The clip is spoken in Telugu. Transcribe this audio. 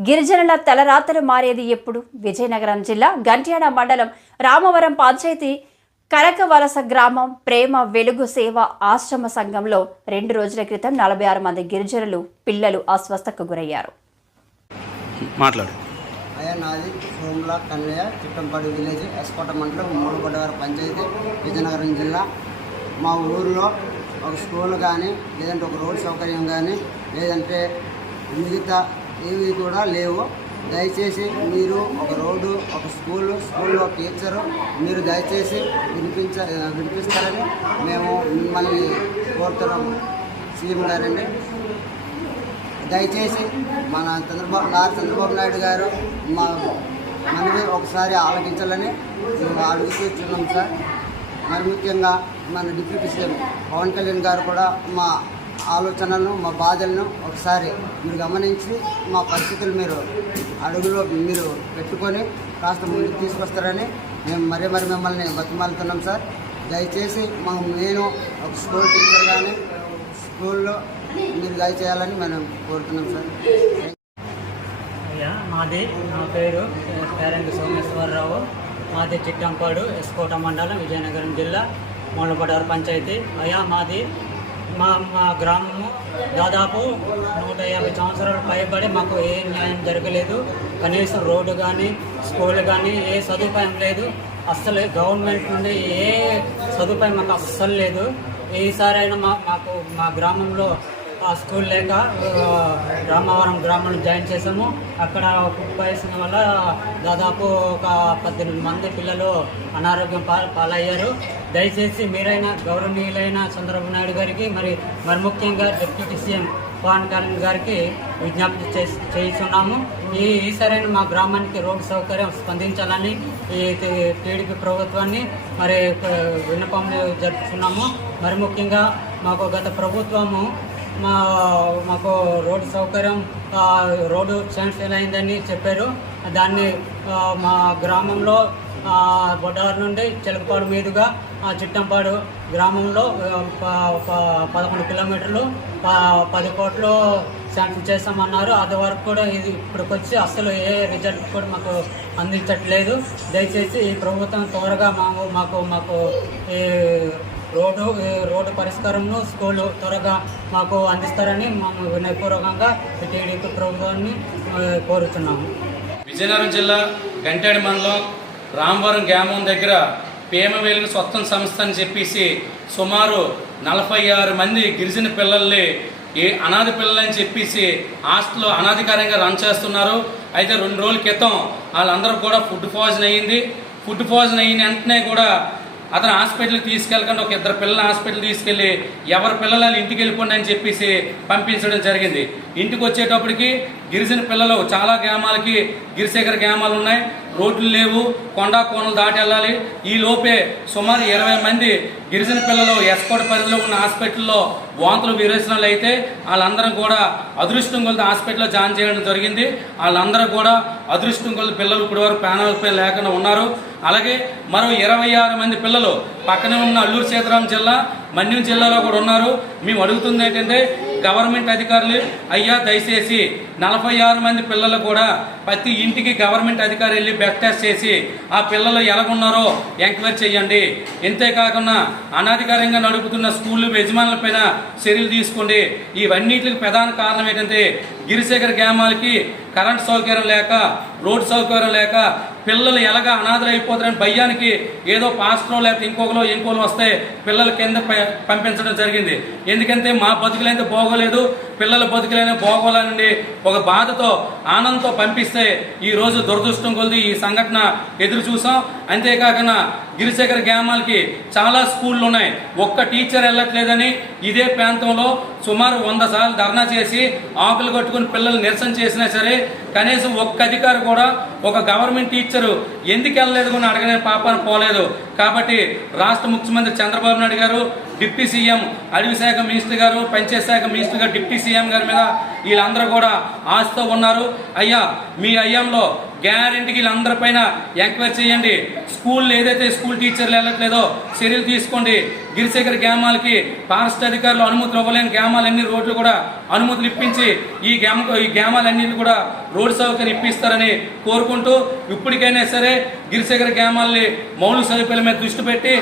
గిరిజనుల తలరాతలు మారేది ఎప్పుడు? విజయనగరం జిల్లా గంట్యాడ మండలం రామవరం పంచాయతీ కరకవలస గ్రామం ప్రేమ వెలుగు సేవ ఆశ్రమ సంఘంలో రెండు రోజుల క్రితం నలభై ఆరు మంది గిరిజనులు పిల్లలు అస్వస్థకు గురయ్యారు. నాది కన్నయ్య చిట్టంపాడు విలేజ్ ఎస్కోట మండలం పంచాయతీ విజయనగరం జిల్లా. మా ఊరిలో ఒక స్కూల్ కానీ లేదంటే ఒక రోడ్ సౌకర్యం కానీ లేదంటే మిగతా ఏవి కూడా లేవు. దయచేసి మీరు ఒక రోడ్డు ఒక స్కూలు స్కూల్లో టీచరు మీరు దయచేసి వినిపించ వినిపిస్తారని మేము మిమ్మల్ని కోరుతున్నాము సీఎం గారండి. దయచేసి మన చంద్రబాబు నారా చంద్రబాబు నాయుడు గారు మా మనవి ఒకసారి ఆలోచించాలని మేము అడుగుతున్నాం సార్. మరి ముఖ్యంగా మన డిప్యూటీ సీఎం పవన్ కళ్యాణ్ గారు కూడా మా ఆలోచనలను మా బాధలను ఒకసారి మీరు గమనించి మా పరిస్థితులు మీరు అడుగులో మీరు పెట్టుకొని కాస్త ముందుకు తీసుకొస్తారని మేము మరీ మరి మిమ్మల్ని బతిమాలుతున్నాం సార్. దయచేసి మా నేను ఒక స్కూల్ టీచర్ కానీ స్కూల్లో మీరు దయచేయాలని మనం కోరుతున్నాం సార్. అయ్యా మాది నా పేరు పేరెంట్ సోమేశ్వరరావు. మాది చిట్టంపాడు ఎస్కోట మండలం విజయనగరం జిల్లా మూలపడారు పంచాయతీ. అయ్యా మాది మా మా గ్రామము దాదాపు నూట యాభై సంవత్సరాలు పైబడి మాకు ఏ న్యాయం జరగలేదు. కనీసం రోడ్డు కానీ స్కూల్ కానీ ఏ సదుపాయం లేదు. అస్సలు గవర్నమెంట్ నుండి ఏ సదుపాయం మాకు అస్సలు లేదు. ఈసారైనా మా మాకు మా గ్రామంలో ఆ స్కూల్ లేక రామవరం గ్రామంలో జాయిన్ చేసాము అక్కడ ఫుడ్ వల్ల దాదాపు ఒక పద్దెనిమిది మంది పిల్లలు అనారోగ్యం పాలయ్యారు. దయచేసి మీరైనా గౌరవనీయులైన చంద్రబాబు నాయుడు గారికి మరి మరి ముఖ్యంగా డిప్యూటీ సీఎం పవన్ కళ్యాణ్ గారికి విజ్ఞప్తి చేసి చేయిస్తున్నాము. ఈ ఈసారైనా మా గ్రామానికి రోడ్డు సౌకర్యం స్పందించాలని ఈ టీడీపీ ప్రభుత్వాన్ని మరి ఆ, విన్నపం జరుపుతున్నాము మరి ముఖ్యంగా మాకు గత ప్రభుత్వము మా మాకు రోడ్డు సౌకర్యం రోడ్డు శాంక్షన్ అయిందని చెప్పారు. దాన్ని మా గ్రామంలో ఆ, బొడ్డారు నుండి చిలకపాడు మీదుగా చిట్టంపాడు గ్రామంలో పదకొండు కిలోమీటర్లు పది కోట్లు శాంక్షన్ చేస్తామన్నారు. అది వరకు కూడా ఇది ఇప్పటికొచ్చి అసలు ఏ రిజల్ట్ కూడా మాకు అందించట్లేదు. దయచేసి ఈ ప్రభుత్వం త్వరగా మాకు మాకు మాకు ఈ రోడ్డు రోడ్డు పరిష్కారంలో స్కూలు త్వరగా మాకు అందిస్తారని మేము వినయపూర్వకంగా టీడీపీ ప్రభుత్వాన్ని కోరుతున్నాము విజయనగరం జిల్లా గంటాడి మండలం రామవరం గ్రామం దగ్గర పేమ వెలుగు స్వత్వం సంస్థ అని చెప్పేసి సుమారు నలభై ఆరు మంది గిరిజన పిల్లల్ని ఏ అనాథ పిల్లలని చెప్పేసి హాస్టల్లో అనాధికారంగా రన్ చేస్తున్నారు. అయితే రెండు రోజుల క్రితం వాళ్ళందరూ కూడా ఫుడ్ పాయిజన్ అయ్యింది. ఫుడ్ పాయిజన్ అయిన వెంటనే కూడా అతను హాస్పిటల్కి తీసుకెళ్ళకుండా ఒక ఇద్దరు పిల్లల్ని హాస్పిటల్ తీసుకెళ్ళి ఎవరి పిల్లలు ఇంటికి వెళ్ళిపోండి అని చెప్పేసి పంపించడం జరిగింది. ఇంటికి వచ్చేటప్పటికి గిరిజన పిల్లలు చాలా గ్రామాలకి గిరిశేఖర గ్రామాలు ఉన్నాయి. రోడ్లు లేవు కొండా కోనలు దాటి వెళ్ళాలి. ఈ లోపే సుమారు ఇరవై మంది గిరిజన పిల్లలు ఎస్కోట్ పరిధిలో ఉన్న హాస్పిటల్లో వాంతులు విరేచనలు అయితే వాళ్ళందరం కూడా అదృష్టం కొలత హాస్పిటల్లో జాయిన్ చేయడం జరిగింది. వాళ్ళందరూ కూడా అదృష్టం కొలది పిల్లలు ఇప్పటివరకు ప్రాణాలపై లేకుండా ఉన్నారు. అలాగే మరో ఇరవై ఆరు మంది పిల్లలు పక్కనే ఉన్న అల్లూరు సీతారాం జిల్లా మన్యం జిల్లాలో కూడా ఉన్నారు. మేము అడుగుతుంది ఏంటంటే గవర్నమెంట్ అధికారులు అయ్యా దయచేసి నలభై ఆరు మంది పిల్లలు కూడా ప్రతి ఇంటికి గవర్నమెంట్ అధికారి వెళ్ళి బెడ్ టెస్ట్ చేసి ఆ పిల్లలు ఎలాగున్నారో ఎంక్వైరీ చేయండి. ఇంతేకాకుండా అనాధికారంగా నడుపుతున్న స్కూళ్ళు యజమానులపైన చర్యలు తీసుకోండి. ఇవన్నిటికి ప్రధాన కారణం ఏంటంటే గిరిశేఖర్ గ్రామాలకి కరెంట్ సౌకర్యం లేక రోడ్ సౌకర్యం లేక పిల్లలు ఎలాగా అనాథలు అయిపోతారని భయానికి ఏదో పాస్టరో లేకపోతే ఇంకొకలో ఇంకోలో వస్తే పిల్లల కింద ప- పంపించడం జరిగింది. ఎందుకంటే మా బతుకులైతే బాగోలేదు. పిల్లల బతుకులైనా బాగోలేనండి ఒక బాధతో ఆనందంతో పంపిస్తే ఈ రోజు దురదృష్టం కొలిది ఈ సంఘటన ఎదురు చూసాం. అంతేకాకుండా గిరిశేఖర్ గ్రామాలకి చాలా స్కూళ్ళు ఉన్నాయి. ఒక్క టీచర్ వెళ్ళట్లేదని ఇదే ప్రాంతంలో సుమారు వంద సార్లు ధర్నా చేసి ఆకులు కట్టుకుని పిల్లలు నిరసన చేసినా సరే కనీసం ఒక్క అధికారి కూడా ఒక గవర్నమెంట్ టీచరు ఎందుకు వెళ్ళలేదు అని అడగనే పాపాన పోలేదు. కాబట్టి రాష్ట్ర ముఖ్యమంత్రి చంద్రబాబు నాయుడు గారు డిప్యూటీ సీఎం అడవి శాఖ మినిస్టర్ గారు పంచాయతీ శాఖ మినిస్టర్ గారు డిప్యూటీ సీఎం గారి మీద వీళ్ళందరూ కూడా ఆశతో ఉన్నారు. అయ్యా మీ అయ్యంలో గ్యారెంటీకి వీళ్ళందరిపైన ఎంక్వైరీ చేయండి. స్కూల్ ఏదైతే స్కూల్ టీచర్లు వెళ్ళట్లేదో చర్యలు తీసుకోండి. గిరిశేఖర గ్రామాలకి ఫారెస్ట్ అధికారులు అనుమతులు ఇవ్వలేని గ్రామాలన్నీ రోడ్లు కూడా అనుమతులు ఇప్పించి ఈ గ్రామ ఈ గ్రామాలన్నీ కూడా రోడ్ సౌకర్యం ఇప్పిస్తారని కోరుకుంటూ ఇప్పటికైనా సరే గిరిశేఖర గ్రామాల్ని మౌలిక సదుపాయాల మీద దృష్టి పెట్టి